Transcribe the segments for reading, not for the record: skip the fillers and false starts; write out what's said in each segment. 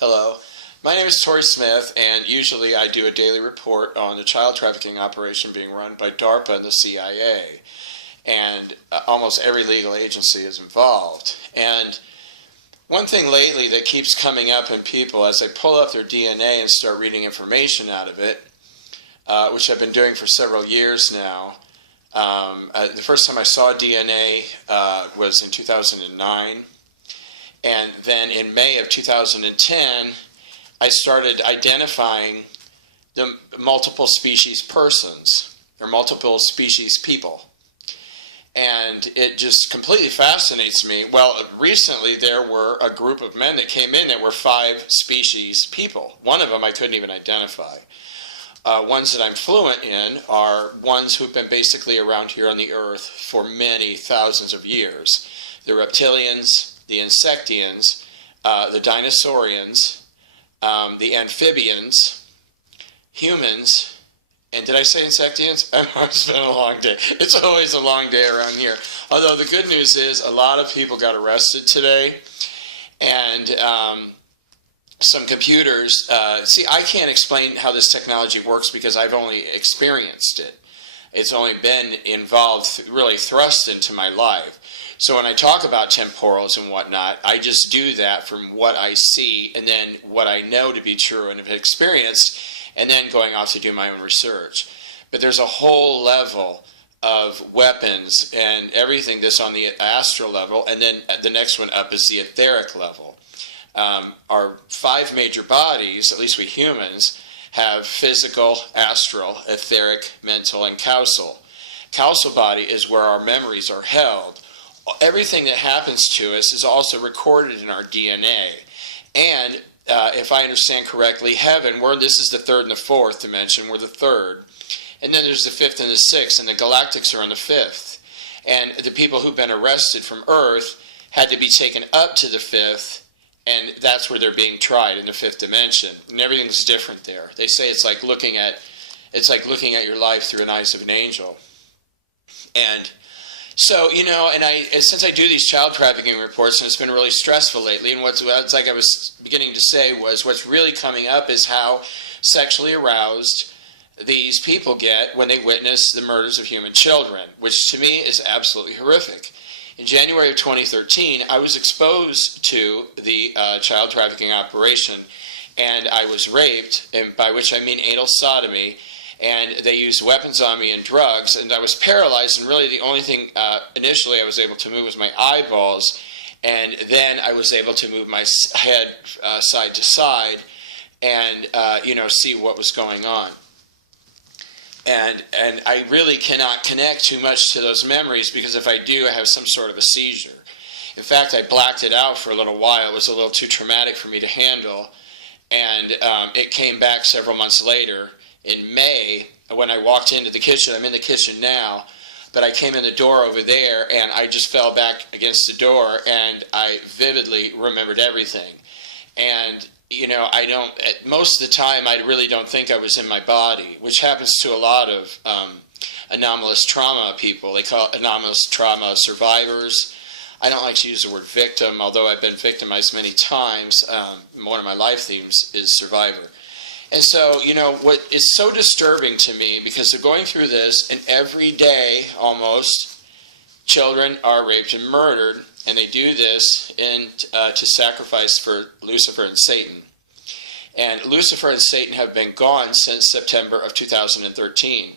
Hello, my name is Tori Smith, and usually I do a daily report on the child trafficking operation being run by DARPA and the CIA. And almost every legal agency is involved. And one thing lately that keeps coming up in people as they pull up their DNA and start reading information out of it, which I've been doing for several years now. The first time I saw DNA was in 2009. And then in May of 2010, I started identifying the multiple species persons, or multiple species people. And it just completely fascinates me. Well, recently there were a group of men that came in that were 5 species people. One of them I couldn't even identify. Ones that I'm fluent in are ones who've been basically around here on the earth for many thousands of years. The reptilians, the insectians, the dinosaurians, the amphibians, humans, and did I say insectians? It's been a long day. It's always a long day around here. Although the good news is a lot of people got arrested today, and some computers, see, I can't explain how this technology works because I've only experienced it. It's only been involved, really thrust into my life. So when I talk about temporals and whatnot, I just do that from what I see and then what I know to be true and have experienced, and then going off to do my own research. But there's a whole level of weapons and everything that's on the astral level, and then the next one up is the etheric level. Our 5 major bodies, at least we humans, have physical, astral, etheric, mental, and causal. Causal body is where our memories are held. Everything that happens to us is also recorded in our DNA. And if I understand correctly, heaven, this is the 3rd and the 4th dimension, we're the 3rd. And then there's the 5th and the 6th, and the galactics are on the 5th. And the people who've been arrested from Earth had to be taken up to the 5th, and that's where they're being tried, in the 5th dimension. And everything's different there. They say it's like looking at your life through the eyes of an angel. And so, and since I do these child trafficking reports, and it's been really stressful lately, and what's like I was beginning to say was what's really coming up is how sexually aroused these people get when they witness the murders of human children, which to me is absolutely horrific. In January of 2013, I was exposed to the child trafficking operation, and I was raped, and by which I mean anal sodomy, and they used weapons on me and drugs, and I was paralyzed, and really the only thing initially I was able to move was my eyeballs, and then I was able to move my head side to side and see what was going on. And I really cannot connect too much to those memories, because if I do, I have some sort of a seizure. In fact, I blacked it out for a little while. It was a little too traumatic for me to handle, and it came back several months later. In May, when I walked into the kitchen, I'm in the kitchen now, but I came in the door over there, and I just fell back against the door, and I vividly remembered everything. And, most of the time, I really don't think I was in my body, which happens to a lot of anomalous trauma people. They call it anomalous trauma survivors. I don't like to use the word victim, although I've been victimized many times. One of my life themes is survivor. And so, what is so disturbing to me, because they're going through this, and every day, almost, children are raped and murdered, and they do this to sacrifice for Lucifer and Satan. And Lucifer and Satan have been gone since September of 2013.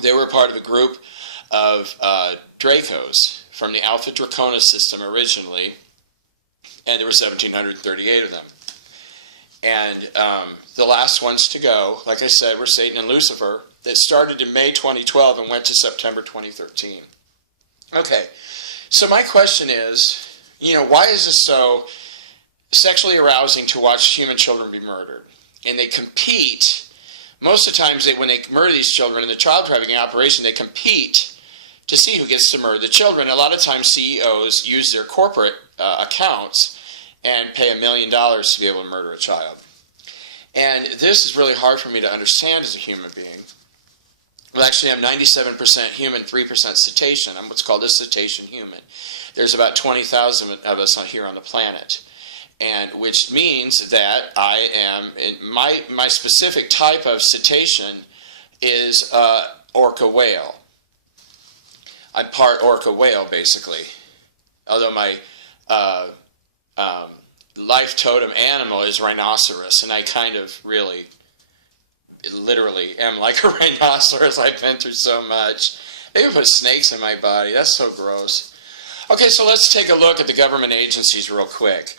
They were part of a group of Dracos from the Alpha Draconis system originally, and there were 1,738 of them. And the last ones to go, like I said, were Satan and Lucifer. That started in May 2012 and went to September 2013. Okay, so my question is, why is this so sexually arousing to watch human children be murdered? And they compete. Most of the times, when they murder these children in the child trafficking operation, they compete to see who gets to murder the children. A lot of times, CEOs use their corporate accounts and pay $1 million to be able to murder a child. And this is really hard for me to understand as a human being. Well, actually, I'm 97% human, 3% cetacean. I'm what's called a cetacean human. There's about 20,000 of us here on the planet. and which means that I am, my specific type of cetacean is orca whale. I'm part orca whale, basically. Although my life totem animal is rhinoceros, and I kind of really, literally am like a rhinoceros. I've been through so much. They even put snakes in my body. That's so gross. Okay, so let's take a look at the government agencies real quick.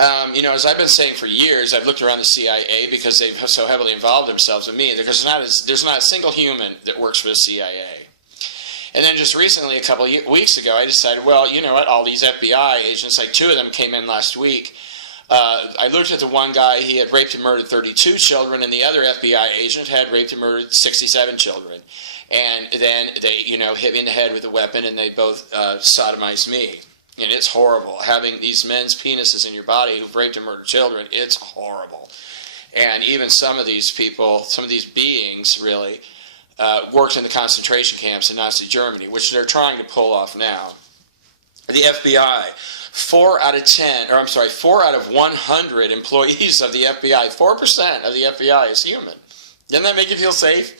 As I've been saying for years, I've looked around the CIA because they've so heavily involved themselves with me. Because there's not a single human that works for the CIA. And then just recently, a couple of weeks ago, I decided, well, you know what, all these FBI agents, like 2 of them came in last week. I looked at the one guy, he had raped and murdered 32 children, and the other FBI agent had raped and murdered 67 children. And then they, hit me in the head with a weapon, and they both sodomized me. And it's horrible. Having these men's penises in your body who've raped and murdered children, it's horrible. And even some of these people, some of these beings, really, worked in the concentration camps in Nazi Germany, which they're trying to pull off now. The FBI, 4 out of 100 employees of the FBI, 4% of the FBI is human. Doesn't that make you feel safe?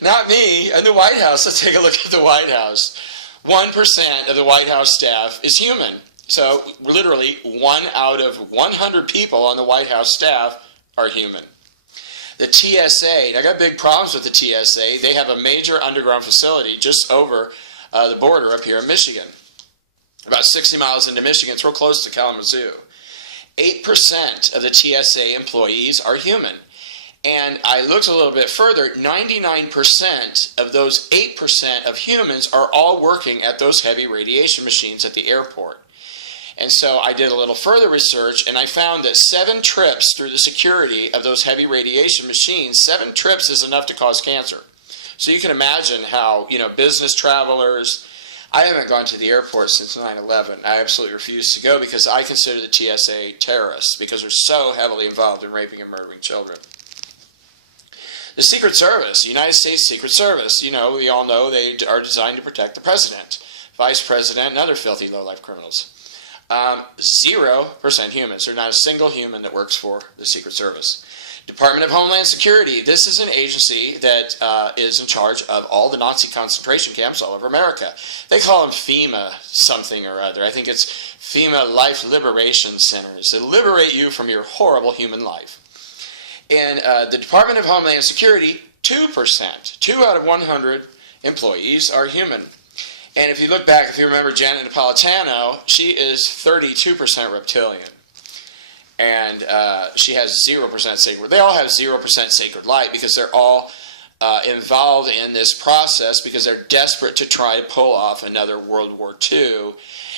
Not me. In the White House, let's take a look at the White House. 1% of the White House staff is human. So literally 1 out of 100 people on the White House staff are human. The TSA, I got big problems with the TSA. They have a major underground facility just over the border up here in Michigan. About 60 miles into Michigan, it's real close to Kalamazoo. 8% of the TSA employees are human. And I looked a little bit further, 99% of those 8% of humans are all working at those heavy radiation machines at the airport. And so I did a little further research, and I found that 7 trips through the security of those heavy radiation machines, 7 trips is enough to cause cancer. So you can imagine how, business travelers, I haven't gone to the airport since 9/11. I absolutely refuse to go because I consider the TSA terrorists because they're so heavily involved in raping and murdering children. The Secret Service, United States Secret Service, we all know they are designed to protect the president, vice president, and other filthy low-life criminals. 0% humans. There's not a single human that works for the Secret Service. Department of Homeland Security. This is an agency that is in charge of all the Nazi concentration camps all over America. They call them FEMA something or other. I think it's FEMA Life Liberation Centers. They liberate you from your horrible human life. And the Department of Homeland Security, 2%. 2 out of 100 employees are human. And if you look back, if you remember Janet Napolitano, she is 32% reptilian. And she has 0% sacred. They all have 0% sacred light because they're all involved in this process because they're desperate to try to pull off another World War II.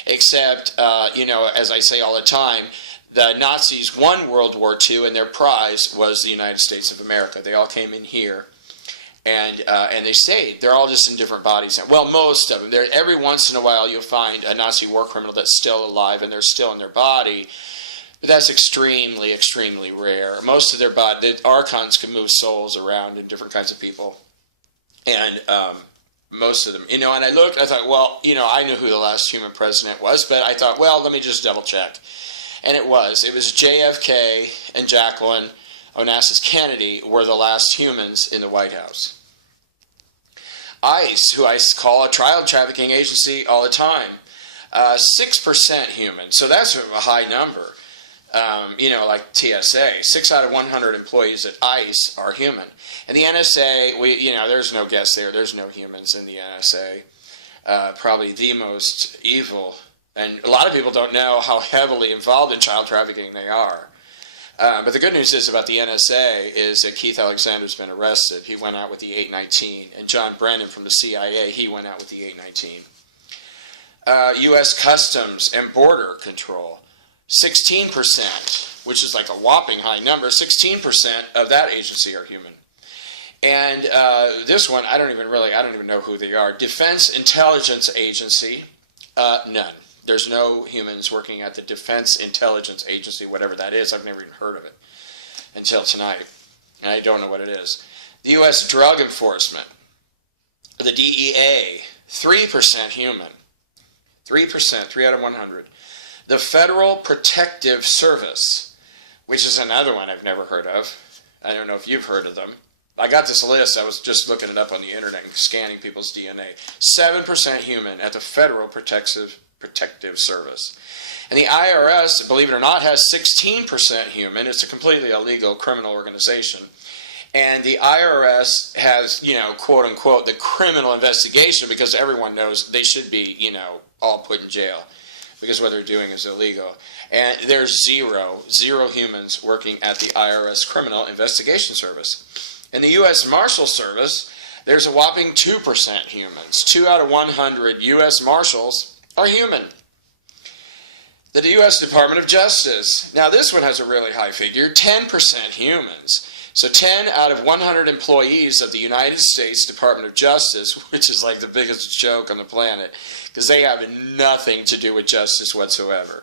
Except, as I say all the time, the Nazis won World War II, and their prize was the United States of America. They all came in here, and they stayed. They're all just in different bodies now. Well, most of them. Every once in a while, you'll find a Nazi war criminal that's still alive, and they're still in their body. But that's extremely, extremely rare. Most of their body, the archons can move souls around in different kinds of people, and most of them. And I looked, I thought, well, I knew who the last human president was, but I thought, well, let me just double check. And it was JFK and Jacqueline Onassis Kennedy were the last humans in the White House. ICE, who I call a child trafficking agency all the time, 6% human. So that's a high number. Like TSA, 6 out of 100 employees at ICE are human. And the NSA, there's no guess there. There's no humans in the NSA. Probably the most evil. And a lot of people don't know how heavily involved in child trafficking they are. But the good news is about the NSA is that Keith Alexander's been arrested. He went out with the 819. And John Brennan from the CIA, he went out with the 819. U.S. Customs and Border Control, 16%, which is like a whopping high number. 16% of that agency are human. And this one, I don't even know who they are. Defense Intelligence Agency, none. There's no humans working at the Defense Intelligence Agency, whatever that is. I've never even heard of it until tonight. And I don't know what it is. The U.S. Drug Enforcement, the DEA, 3% human. 3%, 3 out of 100. the Federal Protective Service, which is another one I've never heard of. I don't know if you've heard of them. I got this list. I was just looking it up on the internet and scanning people's DNA. 7% human at the Federal Protective Service. And the IRS, believe it or not, has 16% human. It's a completely illegal criminal organization. And the IRS has, quote unquote, the criminal investigation because everyone knows they should be, all put in jail because what they're doing is illegal. And there's zero humans working at the IRS Criminal Investigation Service. In the U.S. Marshal Service, there's a whopping 2% humans. 2 out of 100 U.S. Marshals are human. The U.S. Department of Justice. Now this one has a really high figure, 10% humans. So 10 out of 100 employees of the United States Department of Justice, which is like the biggest joke on the planet, because they have nothing to do with justice whatsoever.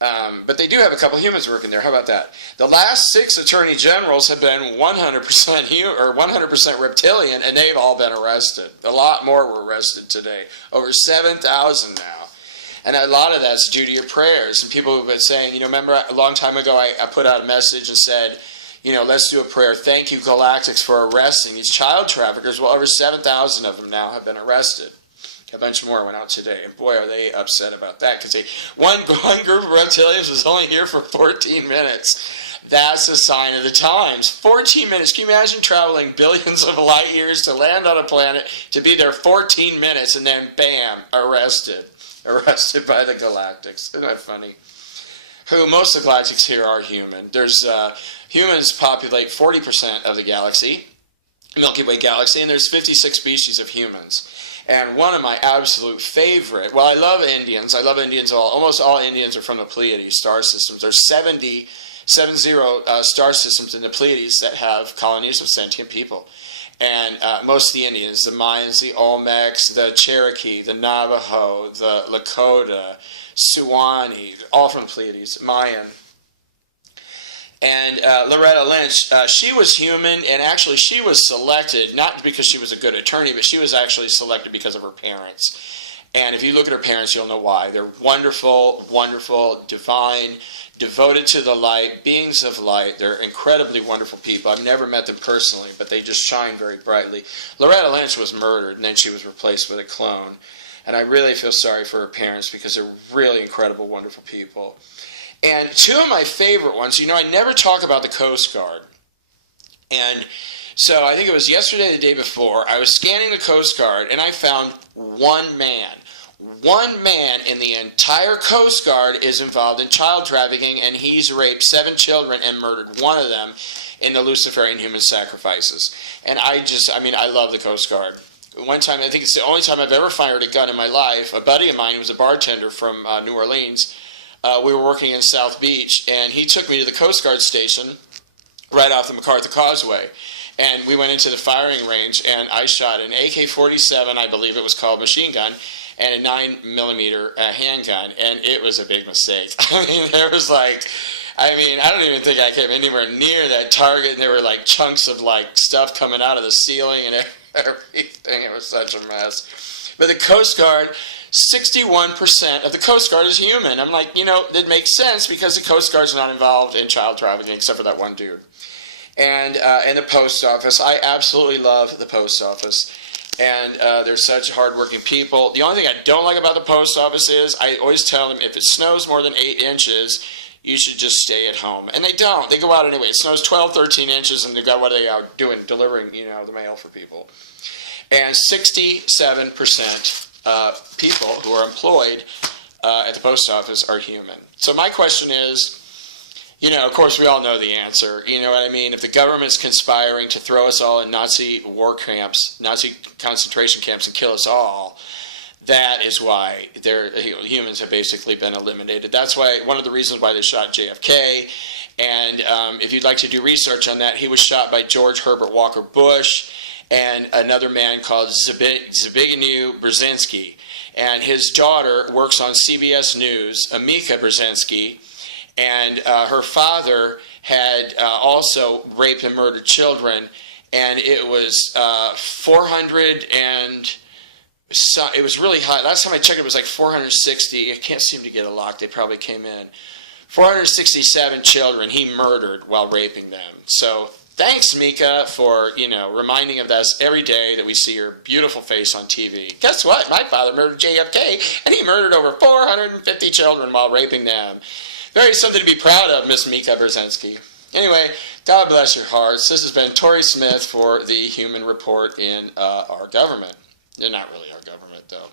But they do have a couple humans working there. How about that? The last 6 attorney generals have been 100% human or 100% reptilian, and they've all been arrested. A lot more were arrested today. Over 7,000 now. And a lot of that's due to your prayers. And people have been saying, remember a long time ago I put out a message and said, let's do a prayer. Thank you, Galactics, for arresting these child traffickers. Well, over 7,000 of them now have been arrested. A bunch more went out today. And boy, are they upset about that. Because one group of reptilians was only here for 14 minutes. That's a sign of the times. 14 minutes. Can you imagine traveling billions of light years to land on a planet, to be there 14 minutes, and then bam, arrested. Arrested by the Galactics. Isn't that funny? Most of the Galactics here are human. There's humans populate 40% of the galaxy, Milky Way galaxy, and there's 56 species of humans. And one of my absolute favorite, I love Indians. I love Indians almost all Indians are from the Pleiades star systems. There's 70 star systems in the Pleiades that have colonies of sentient people. And most of the Indians, the Mayans, the Olmecs, the Cherokee, the Navajo, the Lakota, Suwannee, all from the Pleiades, Mayan. And Loretta Lynch, she was human, and actually she was selected, not because she was a good attorney, but she was actually selected because of her parents. And if you look at her parents, you'll know why. They're wonderful, wonderful, divine, devoted to the light, beings of light. They're incredibly wonderful people. I've never met them personally, but they just shine very brightly. Loretta Lynch was murdered, and then she was replaced with a clone. And I really feel sorry for her parents because they're really incredible, wonderful people. And 2 of my favorite ones, I never talk about the Coast Guard. And so I think it was yesterday or the day before, I was scanning the Coast Guard, and I found one man. One man in the entire Coast Guard is involved in child trafficking, and he's raped 7 children and murdered one of them in the Luciferian human sacrifices. And I love the Coast Guard. One time, I think it's the only time I've ever fired a gun in my life, a buddy of mine who was a bartender from New Orleans, we were working in South Beach, and he took me to the Coast Guard station right off the MacArthur Causeway. And we went into the firing range, and I shot an AK-47, I believe it was called, machine gun, and a 9mm handgun, and it was a big mistake. I don't even think I came anywhere near that target, and there were chunks of stuff coming out of the ceiling and everything. It was such a mess. But the Coast Guard, 61% of the Coast Guard is human. I'm that makes sense because the Coast Guard's not involved in child trafficking except for that one dude. And the post office. I absolutely love the post office. And they're such hardworking people. The only thing I don't like about the post office is I always tell them if it snows more than 8 inches, you should just stay at home. And they don't. They go out anyway. It snows 12, 13 inches, and what are they out doing? Delivering, the mail for people. And 67% people who are employed at the post office are human. So my question is, of course we all know the answer. You know what I mean? If the government's conspiring to throw us all in Nazi war camps, Nazi concentration camps, and kill us all, that is why humans have basically been eliminated. That's why one of the reasons why they shot JFK. And if you'd like to do research on that, he was shot by George Herbert Walker Bush and another man called Zbigniew Brzezinski. And his daughter works on CBS News, Amika Brzezinski, and her father had also raped and murdered children, and it was So it was really high. Last time I checked, it was like 460. I can't seem to get it locked. They probably came in. 467 children he murdered while raping them. So thanks, Mika, for, reminding of us every day that we see your beautiful face on TV. Guess what? My father murdered JFK, and he murdered over 450 children while raping them. Very something to be proud of, Miss Mika Brzezinski. Anyway, God bless your hearts. This has been Tori Smith for the Human Report in our government. They're not really our government, though.